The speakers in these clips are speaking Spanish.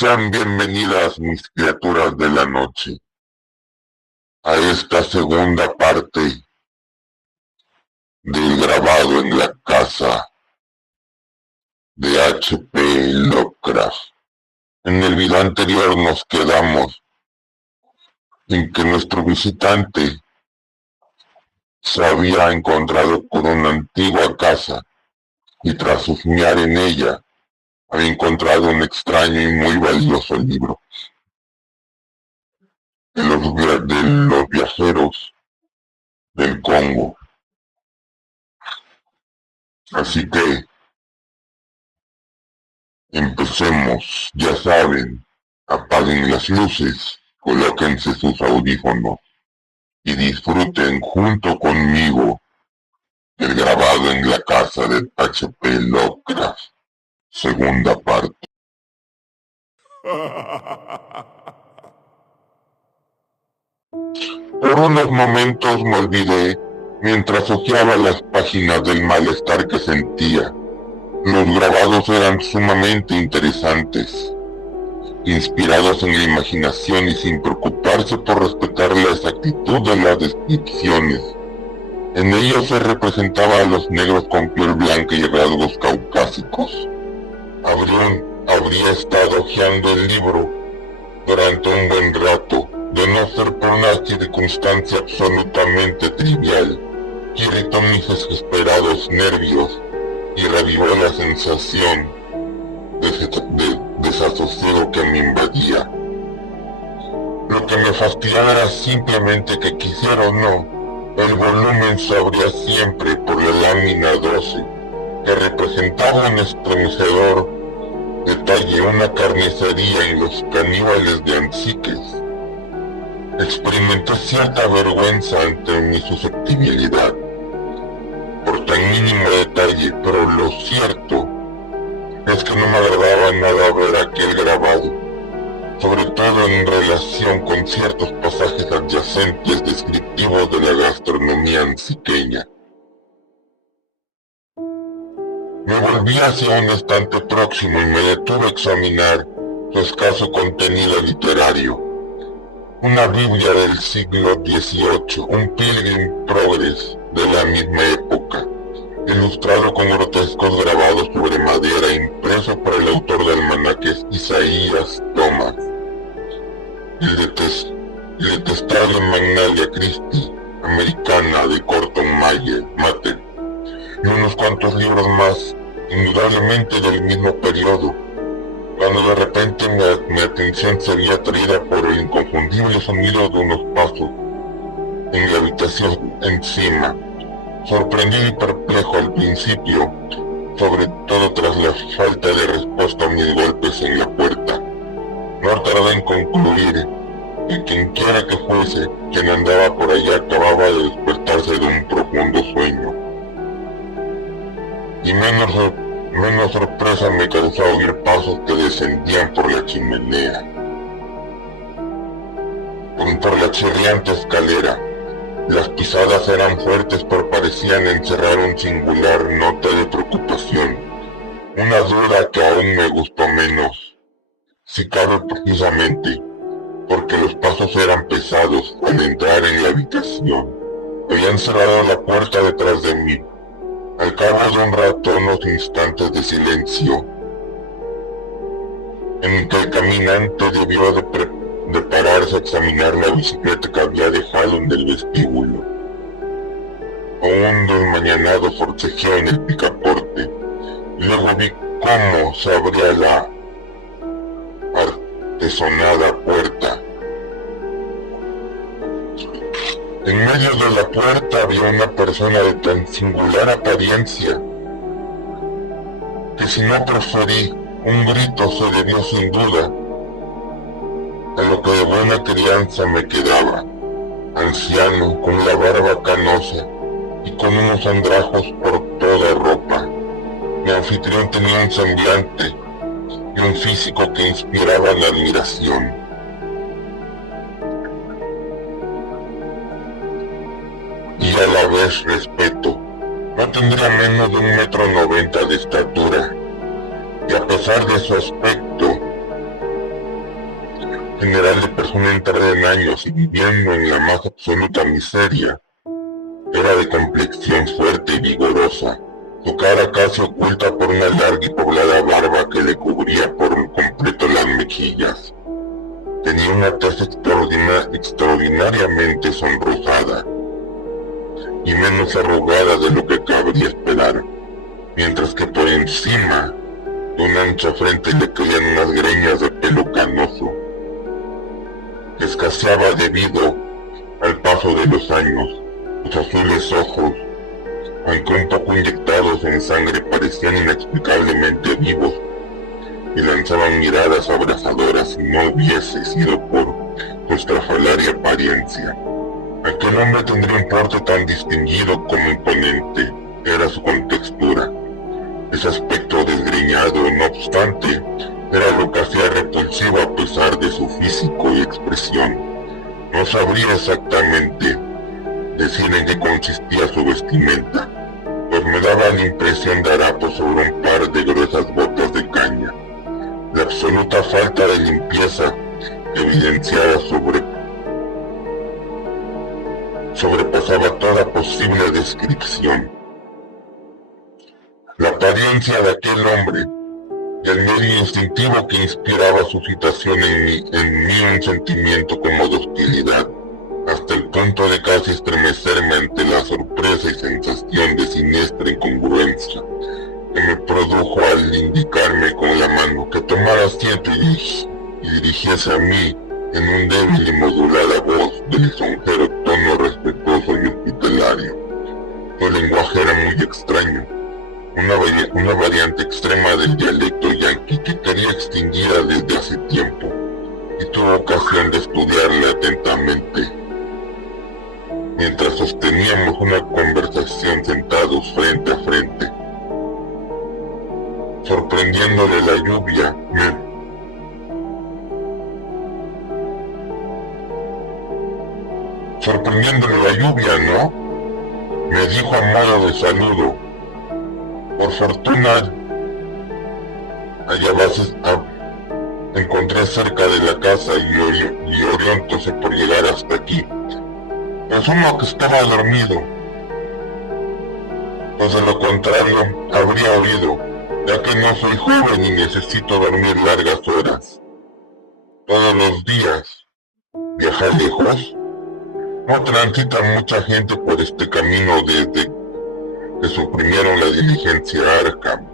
Sean bienvenidas mis criaturas de la noche a esta segunda parte del grabado en la casa de H.P. Lovecraft. En el video anterior nos quedamos en que nuestro visitante se había encontrado con una antigua casa y tras husmear en ella había encontrado un extraño y muy valioso libro de los viajeros del Congo. Así que empecemos, ya saben, apaguen las luces, colóquense sus audífonos y disfruten junto conmigo el grabado en la casa de H.P. Lovecraft, segunda parte. Por unos momentos me olvidé mientras hojeaba las páginas del malestar que sentía. Los grabados eran sumamente interesantes, inspirados en la imaginación y sin preocuparse por respetar la exactitud de las descripciones. En ellos se representaba a los negros con piel blanca y rasgos caucásicos. Habría estado hojeando el libro durante un buen rato, de no ser por una circunstancia absolutamente trivial, que irritó mis desesperados nervios y revivó la sensación de desasosiego que me invadía. Lo que me fastidiaba era simplemente que, quisiera o no, el volumen se abría siempre por la lámina 12, que representaba un estremecedor detalle, una carnicería en los caníbales de Anziques. Experimenté cierta vergüenza ante mi susceptibilidad por tan mínimo detalle, pero lo cierto es que no me agradaba nada ver aquel grabado, sobre todo en relación con ciertos pasajes adyacentes descriptivos de la gastronomía anziqueña. Me volví hacia un estante próximo y me detuve a examinar su escaso contenido literario. Una Biblia del siglo XVIII, un Pilgrim Progress de la misma época, ilustrado con grotescos grabados sobre madera, impreso por el autor de almanaques Isaías Thomas, y detestable Magnalia Christi americana de Corton Matter, y unos cuantos libros más, indudablemente del mismo periodo, cuando de repente mi atención se había atraída por el inconfundible sonido de unos pasos en la habitación encima. Sorprendido y perplejo al principio, sobre todo tras la falta de respuesta a mis golpes en la puerta, no tardé en concluir que quienquiera que fuese quien andaba por allá acababa de despertarse de un profundo sueño. Y menos sorpresa me causó oír pasos que descendían por la chimenea, por la chirriante escalera. Las pisadas eran fuertes, pero parecían encerrar un singular nota de preocupación, una duda que aún me gustó menos, si cabe, precisamente porque los pasos eran pesados al entrar en la habitación. Habían cerrado la puerta detrás de mí. Al cabo de un rato, unos instantes de silencio, en que el caminante debió de pararse a examinar la bicicleta que había dejado en el vestíbulo. Un desmañanado forcejeo en el picaporte, y luego vi cómo se abría la artesonada puerta. En medio de la puerta había una persona de tan singular apariencia que, si no proferí un grito, se debió sin duda a lo que de buena crianza me quedaba, anciano, con la barba canosa y con unos andrajos por toda ropa. Mi anfitrión tenía un semblante y un físico que inspiraban admiración. Y a la vez respeto. No tendría menos de 1,90 m de estatura, y a pesar de su aspecto, general de persona entrada en años y viviendo en la más absoluta miseria. Era de complexión fuerte y vigorosa, su cara casi oculta por una larga y poblada barba que le cubría por completo las mejillas. Tenía una tez extraordinariamente sonrosada y menos arrugada de lo que cabría esperar, mientras que por encima de una ancha frente le caían unas greñas de pelo canoso, que escaseaba debido al paso de los años. Sus azules ojos, aunque un poco inyectados en sangre, parecían inexplicablemente vivos y lanzaban miradas abrasadoras si no hubiese sido por su estrafalaria apariencia. Aquel hombre tendría un porte tan distinguido como imponente, era su contextura. Ese aspecto desgreñado, no obstante, era lo que hacía repulsivo a pesar de su físico y expresión. No sabría exactamente decir en qué consistía su vestimenta, pues me daba la impresión de harapo sobre un par de gruesas botas de caña. La absoluta falta de limpieza evidenciada sobrepasaba toda posible descripción. La apariencia de aquel hombre y el medio instintivo que inspiraba su citación en mí un sentimiento como de hostilidad, hasta el punto de casi estremecerme ante la sorpresa y sensación de siniestra incongruencia que me produjo al indicarme con la mano que tomara asiento y dirigiese a mí en un débil y modulada voz de lisonjero tono respetuoso y hospitalario. Su lenguaje era muy extraño, una variante extrema del dialecto yanqui que quería extinguida desde hace tiempo, y tuve ocasión de estudiarla atentamente mientras sosteníamos una conversación sentados frente a frente. Sorprendiéndole la lluvia, ¿no? Me dijo a modo de saludo. Por fortuna, encontré cerca de la casa y orientóse por llegar hasta aquí. Presumo que estaba dormido, pues de lo contrario habría oído, ya que no soy joven y necesito dormir largas horas. Todos los días. ¿Viajar lejos? No transita mucha gente por este camino desde que suprimieron la diligencia Arkham.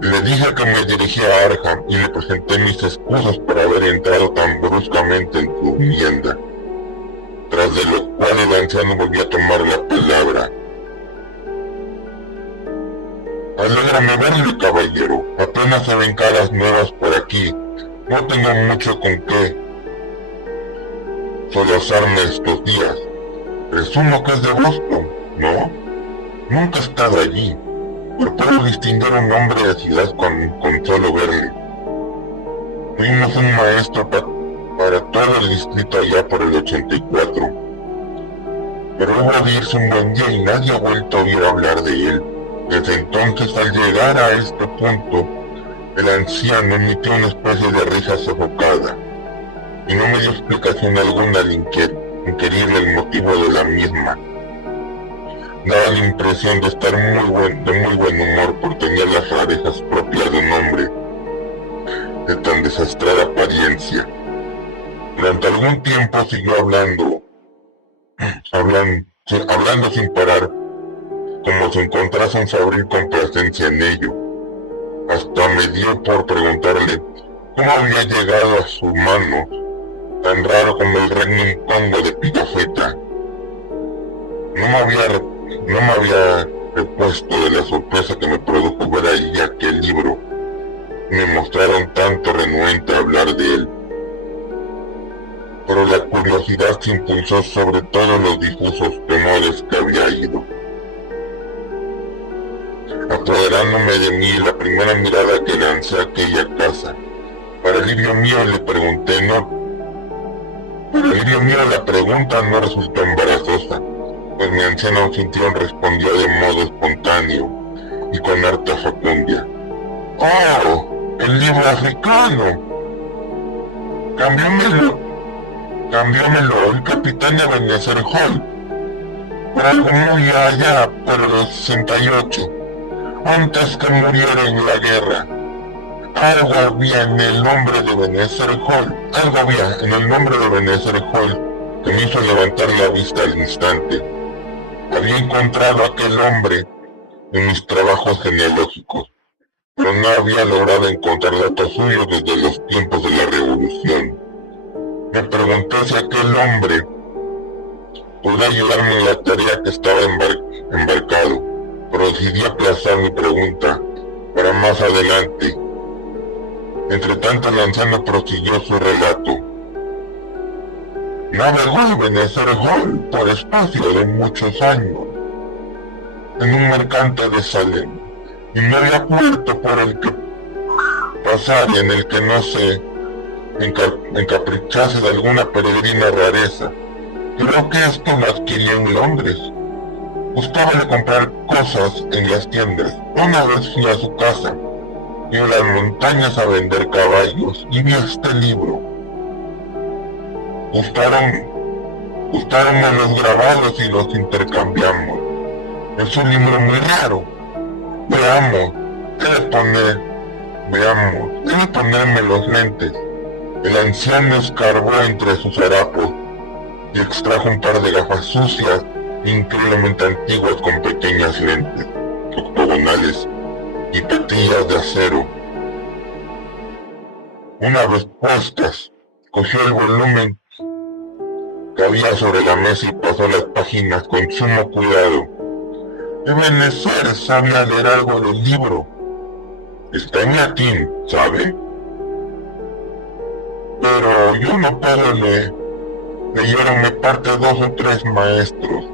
Le dije que me dirigía a Arkham y le presenté mis excusas por haber entrado tan bruscamente en su vivienda, tras de lo cual el anciano volvió a tomar la palabra. Alégrame verle, caballero. Apenas se ven caras nuevas por aquí. No tengo mucho con qué solazarme estos días. Presumo que es de Boston, ¿no? Nunca he estado allí, pero puedo distinguir un hombre de ciudad con solo verle. Fuimos un maestro para todo el distrito allá por el 84. Pero hubo de irse un buen día y nadie ha vuelto a oír hablar de él. Desde entonces, al llegar a este punto, el anciano emitió una especie de risa sofocada, y no me dio explicación alguna al inquirirle el motivo de la misma. Daba la impresión de estar de muy buen humor por tener las rarezas propias de un hombre de tan desastrada apariencia. Durante algún tiempo siguió hablando sin parar, como si encontrase un fabril complacencia en ello. Hasta me dio por preguntarle cómo había llegado a sus manos, tan raro como el Regnum Congo de Picafetta. No me había repuesto de la sorpresa que me produjo ver allí aquel libro. Me mostraron tanto renuente a hablar de él. Pero la curiosidad se impulsó sobre todos los difusos temores que había ido, apoderándome de mí la primera mirada que lancé a aquella casa. Para alivio mío la pregunta no resultó embarazosa, pues mi anciano anfitrión respondió de modo espontáneo y con harta facundia. ¡Oh! el libro africano. Cambiómelo el capitán Ebenezer Hall. Para algo muy allá por los 68, antes que muriera en la guerra. Algo había en el nombre de Ebenezer Hall, que me hizo levantar la vista al instante. Había encontrado a aquel hombre en mis trabajos genealógicos, pero no había logrado encontrar datos suyos desde los tiempos de la Revolución. Me pregunté si aquel hombre podría ayudarme en la tarea que estaba embarcado, pero decidí aplazar mi pregunta para más adelante. Entre tanto, el anciano prosiguió su relato. Navegó Ebenezer Hall por espacio de muchos años en un mercante de Salem, y no había puerto por el que pasar en el que no se encaprichase de alguna peregrina rareza. Creo que esto lo adquirió en Londres. Gustaba de comprar cosas en las tiendas. Una vez fui a su casa, y en las montañas a vender caballos, y vi este libro. Gustaronme los grabados y los intercambiamos. Es un libro muy raro. Veamos, debe ponerme los lentes. El anciano escarbó entre sus harapos y extrajo un par de gafas sucias, increíblemente antiguas, con pequeñas lentes octogonales y patillas de acero. Una vez puestas, cogió el volumen que había sobre la mesa y pasó las páginas con sumo cuidado. Ebenezer sabía leer algo del libro. Está en latín, ¿sabe? Pero yo no puedo leer. Leyeronme parte 2 o 3 maestros.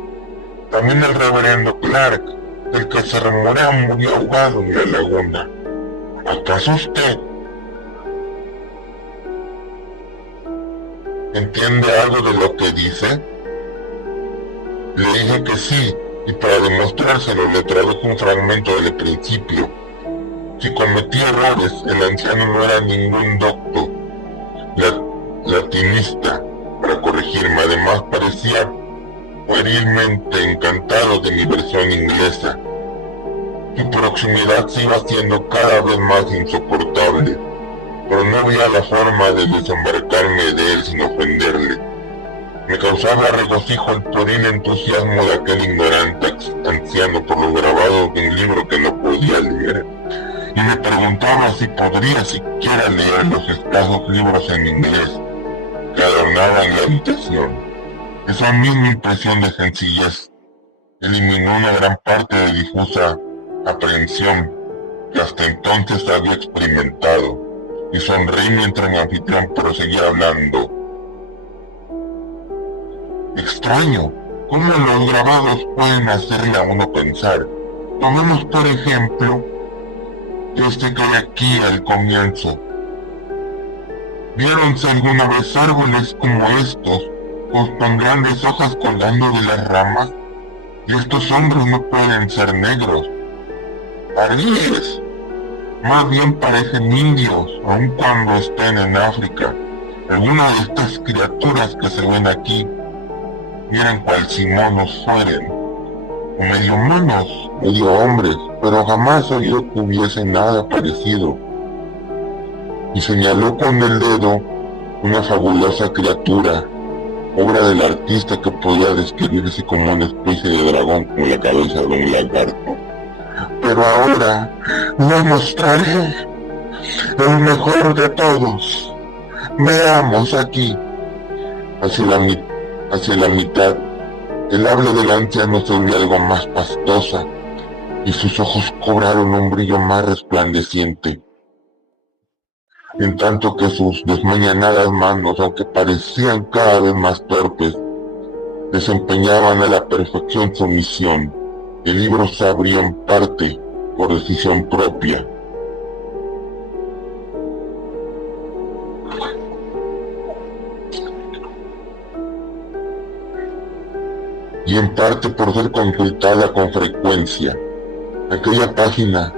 También el reverendo Clark, del que se rumorea murió ahogado en la laguna. ¿Acaso usted entiende algo de lo que dice? Le dije que sí, y para demostrárselo le traduje un fragmento del principio. Si cometí errores, el anciano no era ningún doctor latinista para corregirme. Además parecía puerilmente encantado de mi versión inglesa. Su proximidad se iba haciendo cada vez más insoportable, pero no había la forma de desembarcarme de él sin ofenderle. Me causaba regocijo el pueril entusiasmo de aquel ignorante anciano por los grabados de un libro que no podía leer, y me preguntaba si podría siquiera leer los escasos libros en inglés que adornaban la habitación. Esa misma impresión de sencillez eliminó una gran parte de difusa aprehensión que hasta entonces había experimentado, y sonreí mientras mi anfitrión proseguía hablando. Extraño, cómo los grabados pueden hacerle a uno pensar. Tomemos por ejemplo este que hay aquí al comienzo. ¿Vieronse alguna vez árboles como estos, con tan grandes hojas colgando de las ramas? Y estos hombres no pueden ser negros. Pardíes, más bien parecen indios, aun cuando estén en África. Algunas de estas criaturas que se ven aquí, miren cual si monos fueren, o medio monos, medio hombres, pero jamás he oído que hubiese nada parecido. Y señaló con el dedo una fabulosa criatura, obra del artista, que podía describirse como una especie de dragón con la cabeza de un lagarto. Pero ahora les mostraré el mejor de todos. Veamos aquí. Hacia la mitad, el habla del anciano se volvió algo más pastosa, y sus ojos cobraron un brillo más resplandeciente, en tanto que sus desmañanadas manos, aunque parecían cada vez más torpes, desempeñaban a la perfección su misión. El libro se abría en parte por decisión propia. Y en parte por ser consultada con frecuencia. Aquella página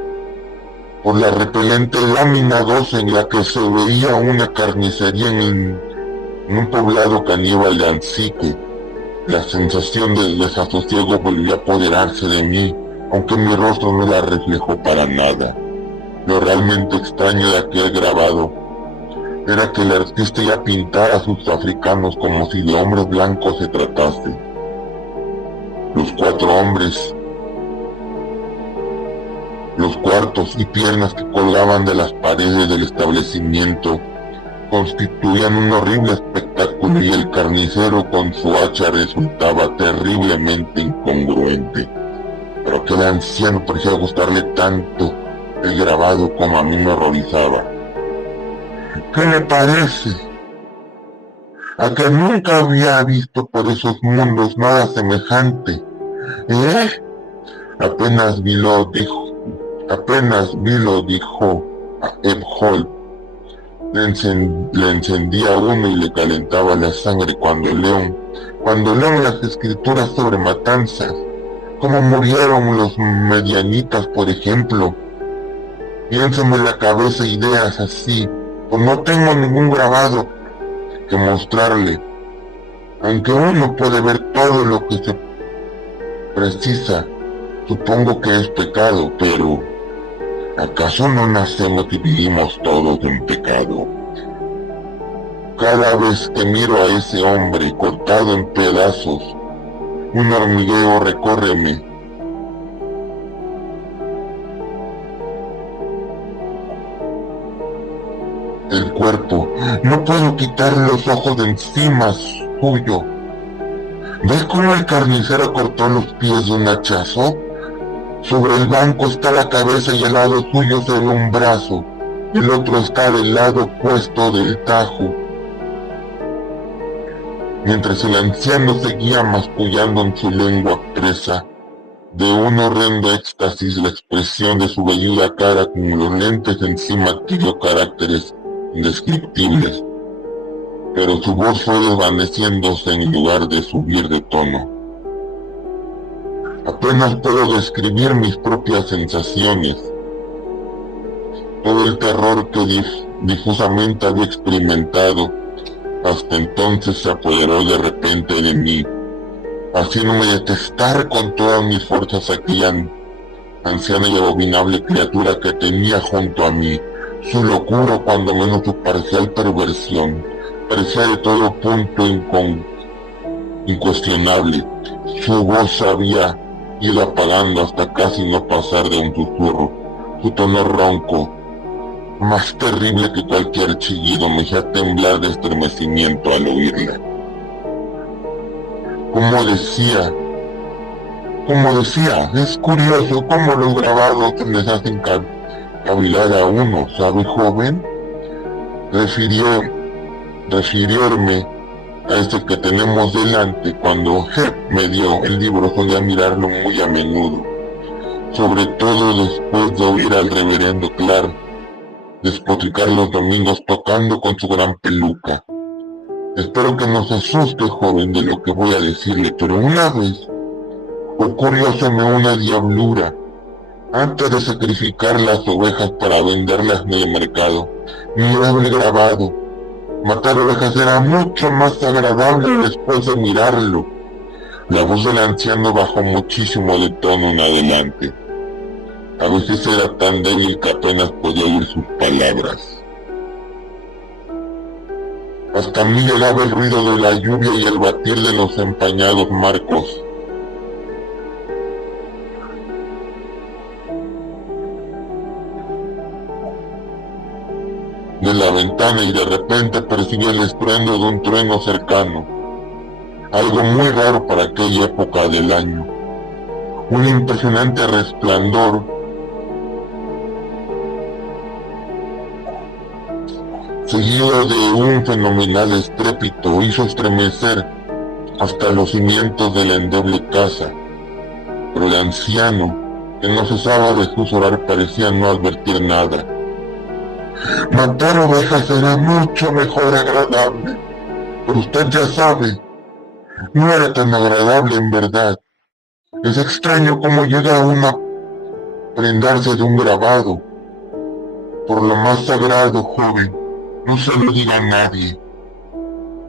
por la repelente lámina 12 en la que se veía una carnicería en un poblado caníbal de Anzique. La sensación de desasosiego volvió a apoderarse de mí, aunque mi rostro no la reflejó para nada. Lo realmente extraño de aquel grabado era que el artista ya pintara a sus africanos como si de hombres blancos se tratase. Los 4 hombres, los cuartos y piernas que colgaban de las paredes del establecimiento constituían un horrible espectáculo y el carnicero con su hacha resultaba terriblemente incongruente. Pero aquel anciano parecía gustarle tanto el grabado como a mí me horrorizaba. ¿Qué le parece? A que nunca había visto por esos mundos nada semejante, ¿eh? Apenas vi lo dijo a Eb Holt. Le encendía uno y le calentaba la sangre cuando leo las escrituras sobre matanzas, como murieron los medianitas, por ejemplo. Piénsame en la cabeza ideas así, pues no tengo ningún grabado que mostrarle. Aunque uno puede ver todo lo que se precisa, supongo que es pecado, pero ¿acaso no nacemos y vivimos todos en pecado? Cada vez que miro a ese hombre cortado en pedazos, un hormigueo recórreme. El cuerpo, no puedo quitar los ojos de encima suyo. ¿Ves cómo el carnicero cortó los pies de un hachazo? Sobre el banco está la cabeza y al lado suyo se ve un brazo. El otro está del lado opuesto del tajo. Mientras el anciano seguía mascullando en su lengua presa de un horrendo éxtasis, la expresión de su velluda cara con los lentes encima adquirió caracteres indescriptibles, pero su voz fue desvaneciéndose en lugar de subir de tono. Apenas puedo describir mis propias sensaciones. Todo el terror que difusamente había experimentado hasta entonces se apoderó de repente de mí, haciéndome detestar con todas mis fuerzas a aquella anciana y abominable criatura que tenía junto a mí. Su locura, cuando menos su parcial perversión, parecía de todo punto incuestionable. Su voz había ido apagando hasta casi no pasar de un susurro. Su tono ronco, más terrible que cualquier chillido, me hacía temblar de estremecimiento al oírla. Como decía, es curioso cómo los grabados les hacen cavilar a uno, ¿sabe, joven? Refirióme a este que tenemos delante. Cuando Hep me dio el libro solía mirarlo muy a menudo, sobre todo después de oír al reverendo Clark despotricar los domingos tocando con su gran peluca. Espero que no se asuste, joven, de lo que voy a decirle, pero una vez ocurrióseme una diablura. Antes de sacrificar las ovejas para venderlas en el mercado, miraba el grabado. Matar ovejas era mucho más agradable después de mirarlo. La voz del anciano bajó muchísimo de tono en adelante. A veces era tan débil que apenas podía oír sus palabras. Hasta mí llegaba el ruido de la lluvia y el batir de los empañados marcos. De la ventana, y de repente percibí el estruendo de un trueno cercano. Algo muy raro para aquella época del año. Un impresionante resplandor seguido de un fenomenal estrépito hizo estremecer hasta los cimientos de la endeble casa. Pero el anciano, que no cesaba de susurrar, parecía no advertir nada. Matar ovejas era mucho mejor agradable, pero usted ya sabe, no era tan agradable en verdad. Es extraño cómo llega uno a prendarse de un grabado. Por lo más sagrado, joven, no se lo diga a nadie.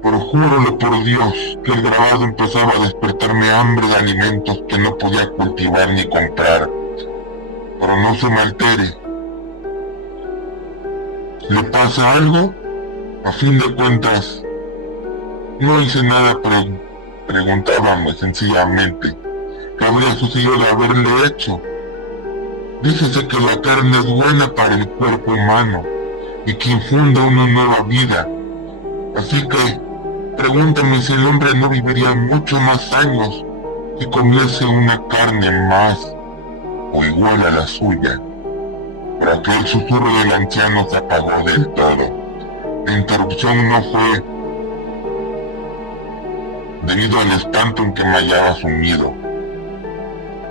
Pero júralo por Dios que el grabado empezaba a despertarme hambre de alimentos que no podía cultivar ni comprar. Pero no se me altere. ¿Le pasa algo? A fin de cuentas, no hice nada, preguntábame sencillamente. ¿Qué habría sucedido de haberle hecho? Dícese que la carne es buena para el cuerpo humano y que infunda una nueva vida. Así que, pregúntame si el hombre no viviría muchos más años si comiese una carne más o igual a la suya. Pero aquel susurro del anciano se apagó del todo. La interrupción no fue debido al espanto en que me hallaba sumido,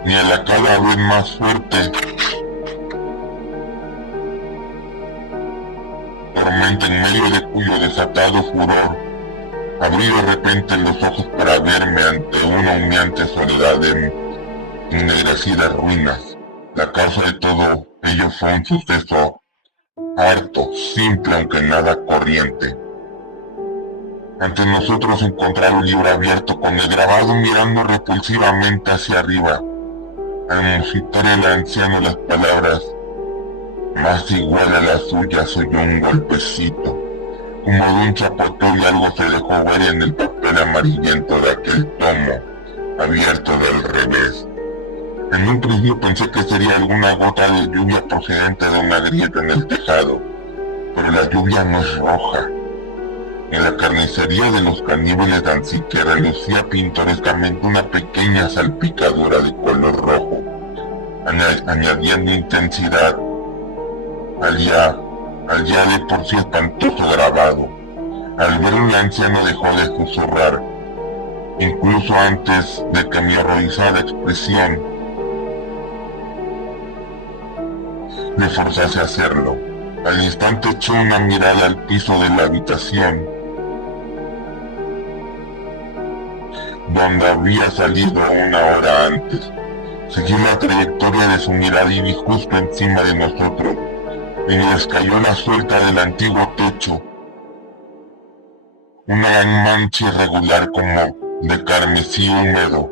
ni a la cada vez más fuerte tormenta en medio de cuyo desatado furor abrí de repente los ojos para verme ante una humeante soledad de ennegrecidas ruinas. La causa de todo ello fue un suceso harto, simple aunque nada corriente. Ante nosotros encontrar un libro abierto con el grabado mirando repulsivamente hacia arriba. Al musitar el anciano las palabras más igual a la suya se oyó un golpecito, como de un chapoteo, y algo se dejó ver en el papel amarillento de aquel tomo, abierto del revés. En un principio pensé que sería alguna gota de lluvia procedente de una grieta en el tejado, pero la lluvia no es roja. En la carnicería de los caníbales de Anzique relucía pintorescamente una pequeña salpicadura de color rojo, añadiendo intensidad al ya de por sí espantoso grabado. Al verlo, el anciano dejó de susurrar, incluso antes de que mi horrorizada expresión me forzase a hacerlo. Al instante echó una mirada al piso de la habitación donde había salido una hora antes. Seguí la trayectoria de su mirada y vi justo encima de nosotros, mientras cayó la suelta del antiguo techo, una gran mancha irregular como de carmesí húmedo,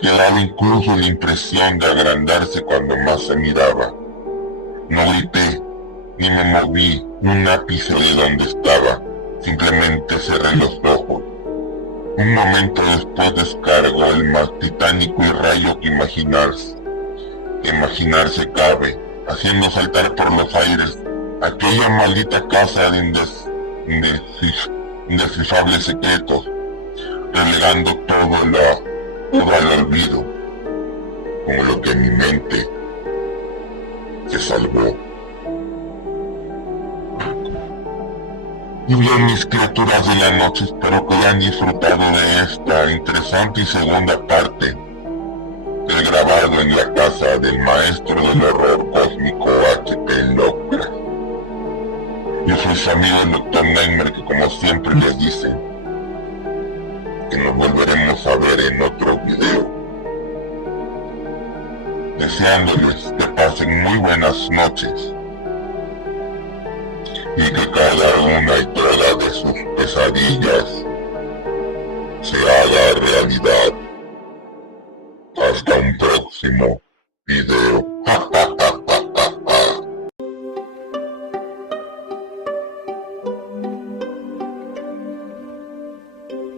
que daba incluso la impresión de agrandarse cuando más se miraba. No grité, ni me moví un ápice de donde estaba, simplemente cerré los ojos. Un momento después descargó el más titánico y rayo que imaginarse cabe, haciendo saltar por los aires aquella maldita casa de indescifrables secretos, relegando todo al olvido, como lo que mi mente se salvó. Y bien, mis criaturas de la noche, espero que hayan disfrutado de esta interesante y segunda parte del grabado en la casa del maestro del horror cósmico H.P. Lovecraft. Yo soy su amigo el Dr. Nightmare, que como siempre les dice que nos volveremos a ver en otro video. Deseándoles que pasen muy buenas noches y que cada una y todas de sus pesadillas se haga realidad. Hasta un próximo video.